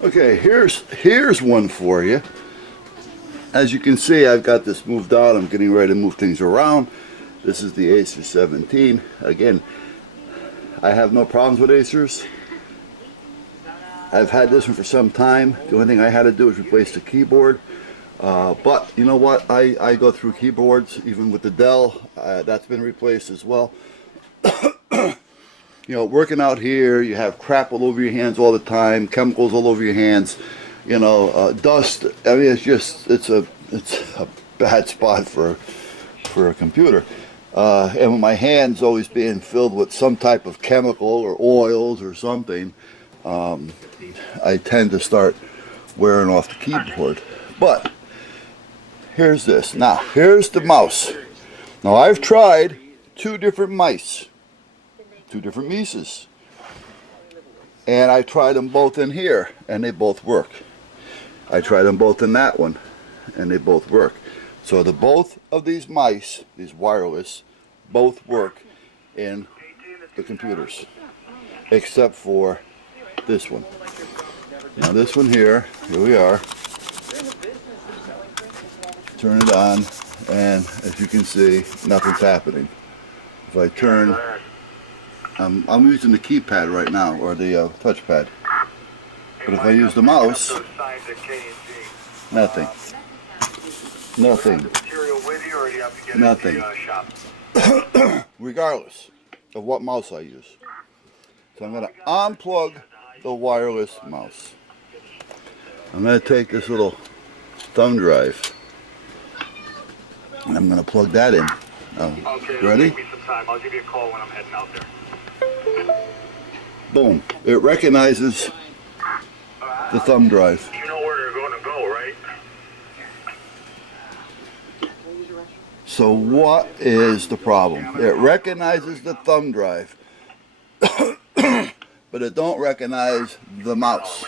Okay, here's one for you. As you can see, I've got this moved out. I'm getting ready to move things around. This is the Acer 17. Again, I have no problems with Acers. I've had this one for some time. The only thing I had to do is replace the keyboard. But you know what? I go through keyboards, even with the Dell. That's been replaced as well. You know, working out here, you have crap all over your hands all the time, chemicals all over your hands, you know, dust. I mean, it's a bad spot for a computer. And with my hands always being filled with some type of chemical or oils or something, I tend to start wearing off the keyboard. But here's this. Now, here's the mouse. Now, I've tried two different mice. Two different Mises, and I tried them both in here and they both work. I tried them both in that one and they both work. So the both of these mice, these wireless, both work in the computers except for this one. Now this one here we are, turn it on, and as you can see, nothing's happening. If I turn, I'm using the keypad right now, or the touchpad. But if I use the mouse, nothing. Nothing. Nothing. Regardless of what mouse I use. So I'm going to unplug the wireless mouse. I'm going to take this little thumb drive and I'm going to plug that in. Ready? I'll give you a call when I'm heading out there. Boom. It recognizes the thumb drive. You know where you're going to go, right? So what is the problem? It recognizes the thumb drive, but it don't recognize the mouse.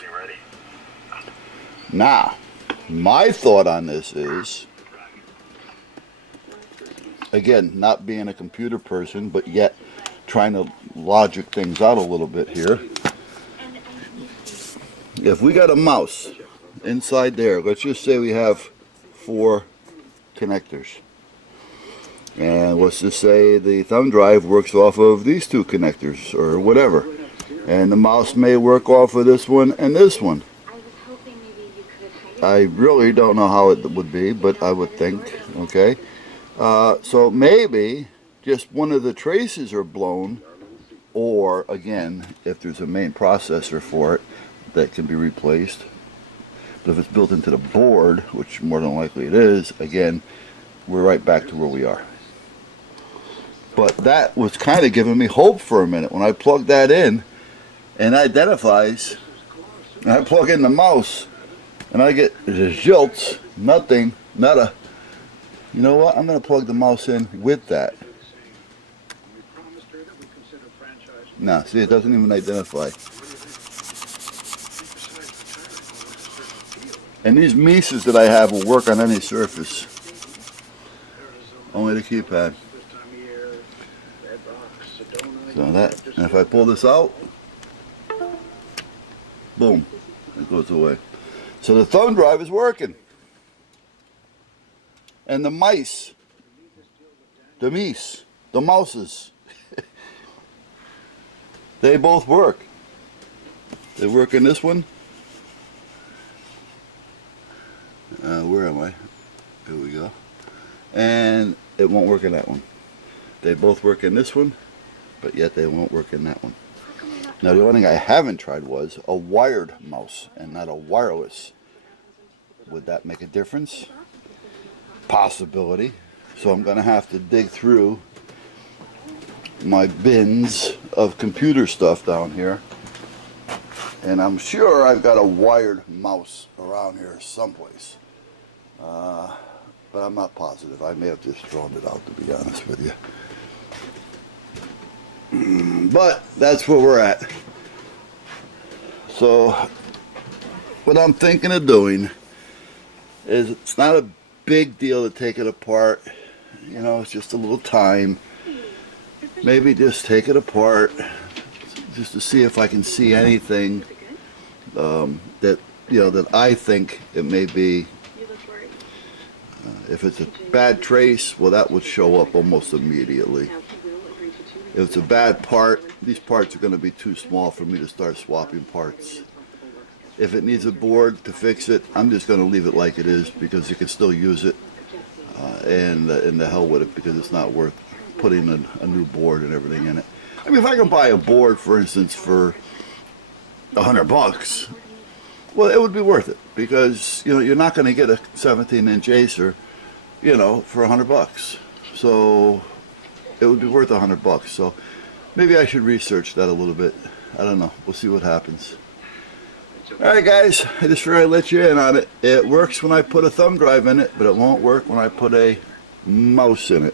Now, my thought on this is, again, not being a computer person, but yet trying to logic things out a little bit here. If we got a mouse inside there, let's just say we have 4 connectors. And let's just say the thumb drive works off of these 2 connectors or whatever. And the mouse may work off of this one and this one. I really don't know how it would be, but I would think, okay. So maybe just one of the traces are blown, or again, if there's a main processor for it that can be replaced. But if it's built into the board, which more than likely it is, again, we're right back to where we are. But that was kind of giving me hope for a minute. When I plug that in and it identifies, and I plug in the mouse and I get the jolts, nothing, nada. You know what? I'm going to plug the mouse in with that. No, see, it doesn't even identify. And these Mises that I have will work on any surface. Only the keypad. So that, and if I pull this out, boom, it goes away. So the thumb drive is working. And the mice, the mouses, they both work. They work in this one. Where am I? Here we go. And it won't work in that one. They both work in this one, but yet they won't work in that one. Now the only thing I haven't tried was a wired mouse and not a wireless. Would that make a difference? Possibility. So I'm going to have to dig through my bins of computer stuff down here, and I'm sure I've got a wired mouse around here someplace, but I'm not positive. I may have just thrown it out, to be honest with you. But that's where we're at. So what I'm thinking of doing is, it's not a big deal to take it apart. You know, it's just a little time. Maybe just take it apart just to see if I can see anything that that I think it may be. If it's a bad trace, well, that would show up almost immediately. If it's a bad part, these parts are going to be too small for me to start swapping parts. If it needs a board to fix it, I'm just going to leave it like it is because you can still use it, and the hell with it, because it's not worth putting a new board and everything in it. I mean, if I can buy a board, for instance, for $100, well, it would be worth it, because you're not going to get a 17-inch Acer, for $100. So it would be worth $100. So maybe I should research that a little bit. I don't know. We'll see what happens. All right, guys. I just figured I'd let you in on it. It works when I put a thumb drive in it, but it won't work when I put a mouse in it.